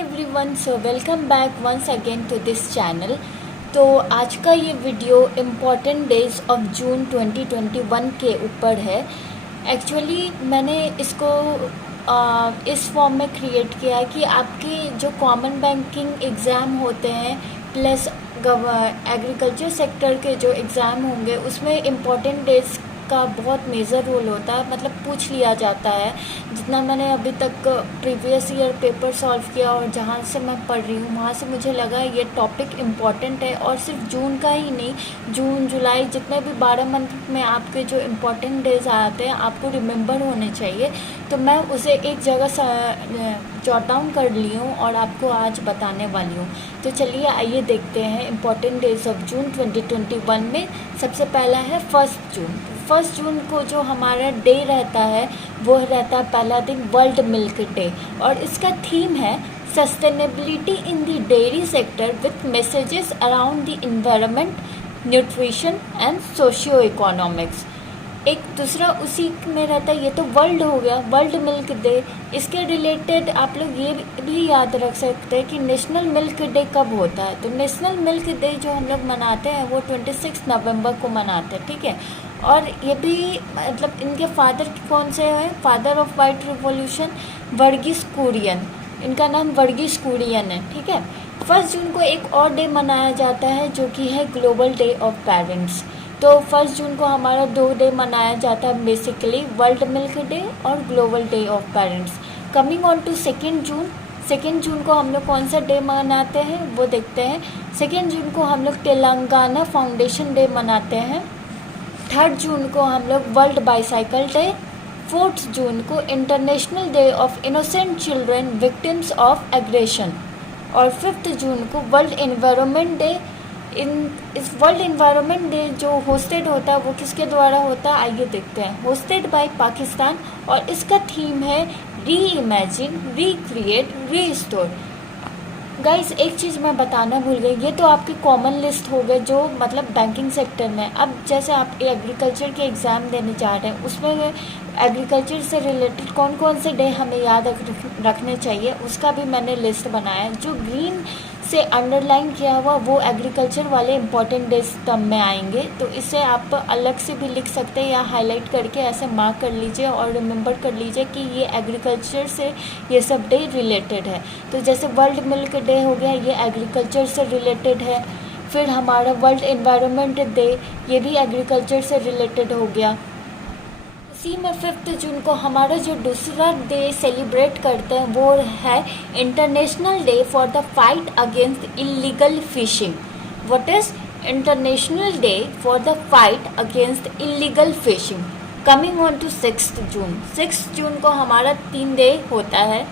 Everyone, so welcome back once again to this channel. तो आज का ये video important days of June 2021 के ऊपर है। एक्चुअली मैंने इसको इस फॉर्म में क्रिएट किया है कि आपके जो कॉमन बैंकिंग एग्ज़ाम होते हैं प्लस एग्रीकल्चर सेक्टर के जो एग्ज़ाम होंगे उसमें इम्पॉर्टेंट डेज का बहुत मेजर रोल होता है, मतलब पूछ लिया जाता है। जितना मैंने अभी तक प्रीवियस ईयर पेपर सॉल्व किया और जहाँ से मैं पढ़ रही हूँ वहाँ से मुझे लगा ये टॉपिक इम्पॉर्टेंट है। और सिर्फ जून का ही नहीं, जून जुलाई जितने भी 12 मंथ में आपके जो इम्पॉर्टेंट डेज आते हैं आपको रिमेंबर होने चाहिए। तो मैं उसे एक जगह जॉट डाउन कर ली हूँ और आपको आज बताने वाली हूँ। तो चलिए आइए देखते हैं इम्पॉर्टेंट डेज ऑफ जून 2021 में। सबसे पहला है 1 जून। 1 जून को जो हमारा डे रहता है वो रहता है पहला दिन वर्ल्ड मिल्क डे, और इसका थीम है sustainability in the dairy sector with messages around the environment, nutrition and socio economics. एक दूसरा उसी में रहता है, ये तो वर्ल्ड हो गया, वर्ल्ड मिल्क डे। इसके रिलेटेड आप लोग ये भी याद रख सकते हैं कि नेशनल मिल्क डे कब होता है। तो नेशनल मिल्क डे जो हम लोग मनाते हैं वो 26 नवंबर को मनाते हैं, ठीक है। और ये भी मतलब इनके फादर कौन से हैं, father of white revolution Varghese Kurien, इनका नाम वर्गीस कुरियन है, ठीक है। 1 जून को एक और डे मनाया जाता है जो कि है ग्लोबल डे ऑफ पेरेंट्स। तो 1 जून को हमारा 2 डे मनाया जाता है बेसिकली, वर्ल्ड मिल्क डे और global day of parents. Coming on to 2 June को हम लोग कौन सा डे मनाते हैं वो देखते हैं। 2 जून को हम लोग तेलंगाना फाउंडेशन डे मनाते हैं। 3 जून को हम लोग वर्ल्ड बाईसाइकिल डे। 4 जून को international day of innocent children victims of aggression. और 5 जून को वर्ल्ड एनवायरनमेंट डे। इस वर्ल्ड एनवायरनमेंट डे जो होस्टेड होता है वो किसके द्वारा होता है आइए देखते हैं। होस्टेड बाय पाकिस्तान, और इसका थीम है री इमेजिन, रिक्रिएट, रीस्टोर। गाइस एक चीज़ मैं बताना भूल गई, ये तो आपकी कॉमन लिस्ट हो गए जो मतलब बैंकिंग सेक्टर में। अब जैसे आप एग्रीकल्चर के एग्ज़ाम देने जा रहे हैं उसमें एग्रीकल्चर से रिलेटेड कौन कौन से डे हमें याद रखने चाहिए उसका भी मैंने लिस्ट बनाया है। जो ग्रीन से अंडरलाइन किया हुआ वो एग्रीकल्चर वाले इंपॉर्टेंट डेज तब में आएंगे, तो इसे आप अलग से भी लिख सकते हैं या हाईलाइट करके ऐसे मार्क कर लीजिए और रिमेंबर कर लीजिए कि ये एग्रीकल्चर से ये सब डे रिलेटेड है। तो जैसे वर्ल्ड मिल्क डे हो गया, ये एग्रीकल्चर से रिलेटेड है। फिर हमारा वर्ल्ड एनवायरनमेंट डे, ये भी एग्रीकल्चर से रिलेटेड हो गया। इसी में 5 जून को हमारा जो दूसरा डे सेलिब्रेट करते हैं वो है international day for the fight against illegal fishing. What is international day for the fight against illegal fishing. Coming on to 6 June. 6 जून को हमारा 3 डे होता है।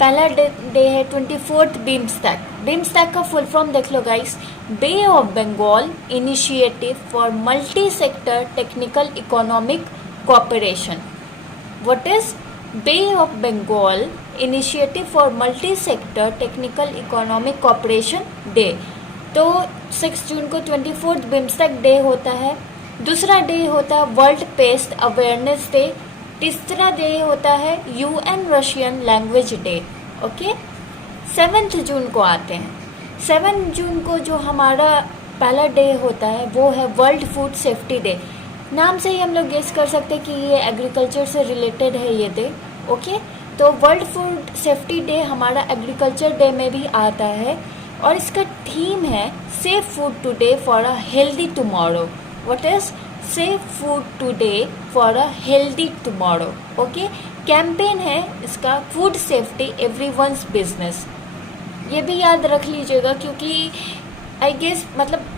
पहला डे है 24 बिम्स्टेक। बिम्स्टेक का फुल फॉर्म देख लो guys, bay of Bengal initiative for multi sector technical economic cooperation. What is Bay of Bengal Initiative for Multi-Sector Technical Economic Cooperation Day? तो 6 जून को 24 बिम्स्टेक डे होता है। दूसरा डे होता है वर्ल्ड पेस्ट अवेयरनेस डे। तीसरा डे होता है UN Russian language day. Okay, 7 जून को आते हैं। 7 जून को जो हमारा पहला डे होता है वो है वर्ल्ड फूड सेफ्टी डे। नाम से ही हम लोग गेस कर सकते हैं कि ये एग्रीकल्चर से रिलेटेड है ये डे। ओके, तो वर्ल्ड फूड सेफ्टी डे हमारा एग्रीकल्चर डे में भी आता है और इसका थीम है safe food today for a healthy tomorrow. What is safe food today for a healthy tomorrow. Okay, campaign है इसका फूड सेफ्टी एवरीवन्स बिजनेस। ये भी याद रख लीजिएगा क्योंकि आई गेस मतलब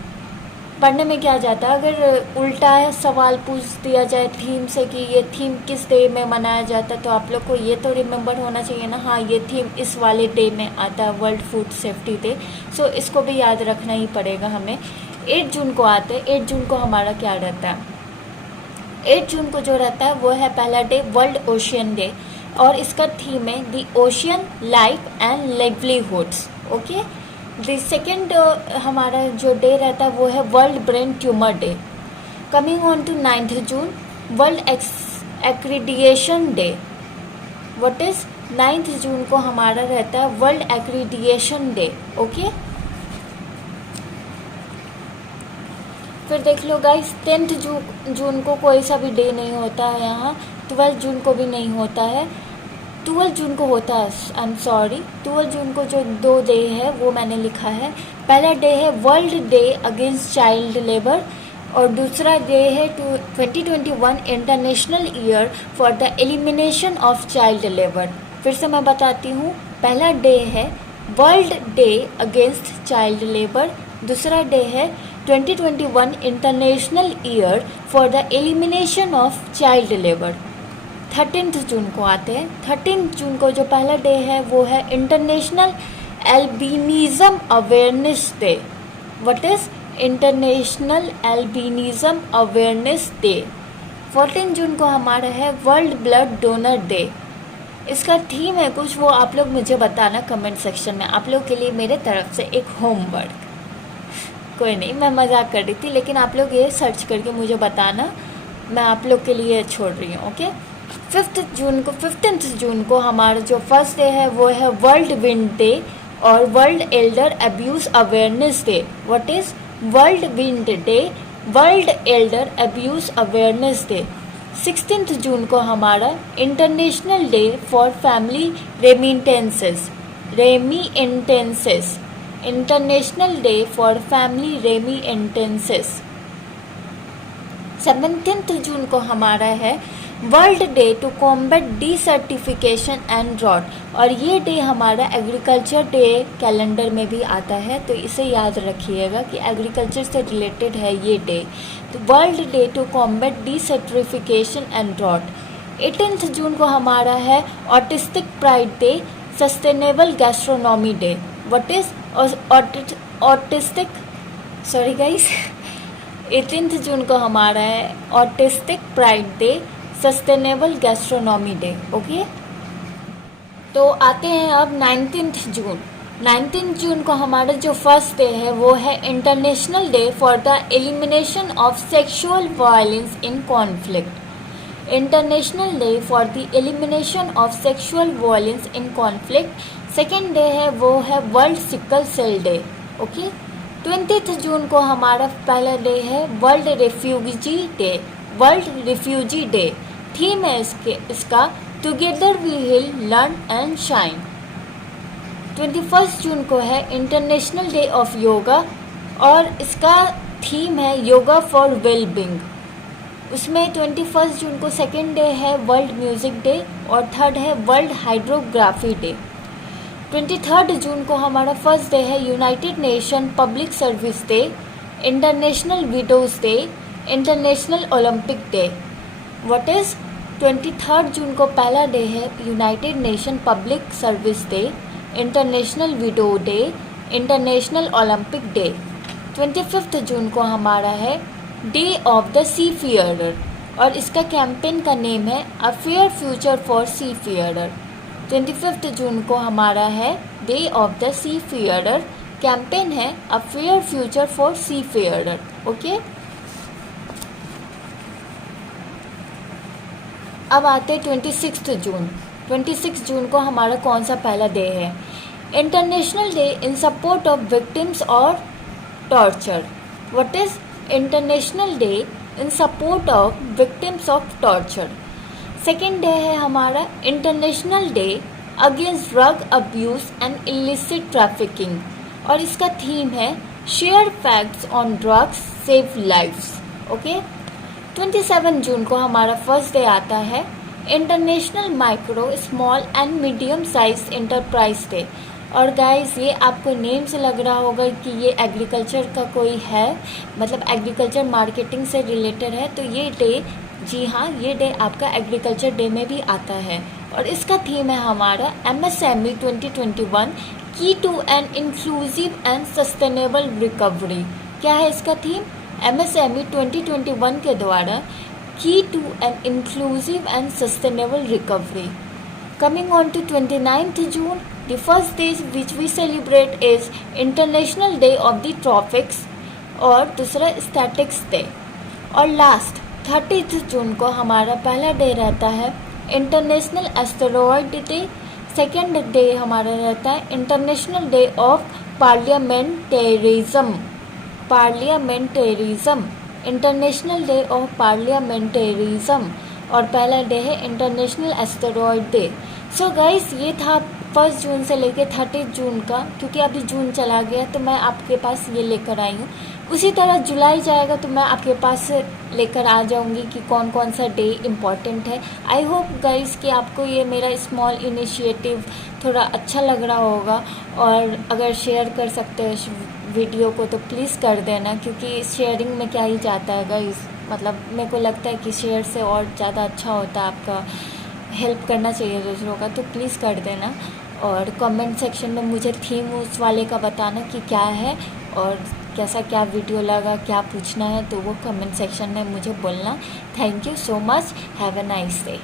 पढ़ने में क्या जाता है, अगर उल्टा सवाल पूछ दिया जाए थीम से कि ये थीम किस डे में मनाया जाता है तो आप लोग को ये तो रिमेंबर होना चाहिए ना, हाँ ये थीम इस वाले डे में आता है, वर्ल्ड फूड सेफ्टी डे। सो इसको भी याद रखना ही पड़ेगा हमें। 8 जून को आते हैं। 8 जून को हमारा क्या रहता है, 8 जून को जो रहता है वो है पहला डे वर्ल्ड ओशियन डे, और इसका थीम है the ocean life and livelihoods. Okay, the second हमारा जो डे रहता है वो है world brain tumour day. Coming on to 9 June world accreditation day. What is 9 जून को हमारा रहता है वर्ल्ड एक्रीडिएशन डे। ओके, फिर देख लो गाइस 10 जून को कोई सा भी डे नहीं होता है यहाँ। 12 जून को भी नहीं होता है। 12 जून को होता है, आई एम सॉरी, 12 जून को जो 2 डे है वो मैंने लिखा है। पहला डे है world day against child labour और दूसरा डे है 2021 international year for the elimination of child labour. फिर से मैं बताती हूँ, पहला डे है world day against child labour, दूसरा डे है 2021 international year for the elimination of child labour. 13 जून को आते हैं। 13 जून को जो पहला डे है वो है international albinism awareness day. What is international albinism awareness day. 14 जून को हमारा है वर्ल्ड ब्लड डोनर डे। इसका थीम है कुछ, वो आप लोग मुझे बताना कमेंट सेक्शन में। आप लोग के लिए मेरे तरफ से एक होमवर्क, कोई नहीं, मैं मजाक कर रही थी, लेकिन आप लोग ये सर्च करके मुझे बताना, मैं आप लोग के लिए छोड़ रही हूँ। ओके, 15 जून को हमारा जो फर्स्ट डे है वो है वर्ल्ड विंड डे और world elder abuse awareness day. What is world wind day, world elder abuse awareness day. 16 जून को हमारा international day for family remittances, international day for family remittances. 17 जून को हमारा है world day to combat desertification and drought और ये day हमारा एग्रीकल्चर डे कैलेंडर में भी आता है, तो इसे याद रखिएगा कि एग्रीकल्चर से रिलेटेड है ये डे। तो world day to combat desertification and drought. 18 जून को हमारा है autistic pride day, sustainable gastronomy day. What is autistic, sorry guys, 18 जून को हमारा है autistic pride day, sustainable gastronomy day. Okay, तो आते हैं अब 19 जून को हमारा जो फर्स्ट डे है वो है international day for the elimination of sexual violence in conflict. International day for the elimination of sexual violence in conflict. Second day है वो है world sickle cell day. Okay, 20 जून को हमारा पहला डे है वर्ल्ड रिफ्यूजी डे। थीम है इसका together we will learn and shine. 21 जून को है इंटरनेशनल डे ऑफ योगा और इसका थीम है योगा फॉर वेलबींग। उसमें 21 जून को सेकेंड डे है वर्ल्ड म्यूज़िक डे और थर्ड है वर्ल्ड हाइड्रोग्राफी डे। 23 जून को हमारा फर्स्ट डे है United Nation public service day, international widows day, international Olympic day. What is 23 जून को पहला डे है United Nation public service day, international widow day, international Olympic day. 25 जून को हमारा है day of the seafarer और इसका कैंपेन का नेम है a fair future for seafarer. 25 जून को हमारा है day of the seafarer, campaign है a fair future for seafarer. Okay, अब आते हैं 26 जून को हमारा कौन सा पहला डे है? International day in support of victims और torture. What is international day in support of victims of torture. Second day है हमारा international day against drug abuse and illicit trafficking और इसका थीम है share facts on drugs save lifes. Okay, 27 जून को हमारा first day आता है international micro small and medium size enterprise day. और गाइस ये आपको नेम से लग रहा होगा कि ये एग्रीकल्चर का कोई है, मतलब एग्रीकल्चर मार्केटिंग से रिलेटेड है, तो ये डे, जी हाँ, ये डे आपका एग्रीकल्चर डे में भी आता है और इसका थीम है हमारा MSME 2021 key to an inclusive and sustainable recovery. क्या है इसका थीम? MSME 2021 के द्वारा key to an inclusive and sustainable recovery. Coming on to 29th June, the first day which we celebrate is International Day of the Tropics और दूसरा Statics Day। और last 30th जून को हमारा पहला डे रहता है international asteroid day, second day हमारा रहता है international day of parliamentarism. International day of parliamentarism. और पहला डे है international asteroid day. So guys, ये था 1 जून से लेकर 30 जून का, क्योंकि अभी जून चला गया तो मैं आपके पास ये लेकर आई हूँ। उसी तरह जुलाई जाएगा तो मैं आपके पास लेकर आ जाऊँगी कि कौन कौन सा डे इम्पॉर्टेंट है। आई होप गाइस कि आपको ये मेरा स्मॉल इनिशिएटिव थोड़ा अच्छा लग रहा होगा, और अगर शेयर कर सकते हो इस वीडियो को तो प्लीज़ कर देना, क्योंकि शेयरिंग में क्या ही जाता है गाइस। मतलब मेरे को लगता है कि शेयर से और ज़्यादा अच्छा होता है, आपका हेल्प करना चाहिए दूसरों का, तो प्लीज़ कर देना। और कमेंट सेक्शन में मुझे थीम उस वाले का बताना कि क्या है और कैसा क्या वीडियो लगा, क्या पूछना है, तो वो कमेंट सेक्शन में मुझे बोलना। Thank you so much, have a nice day.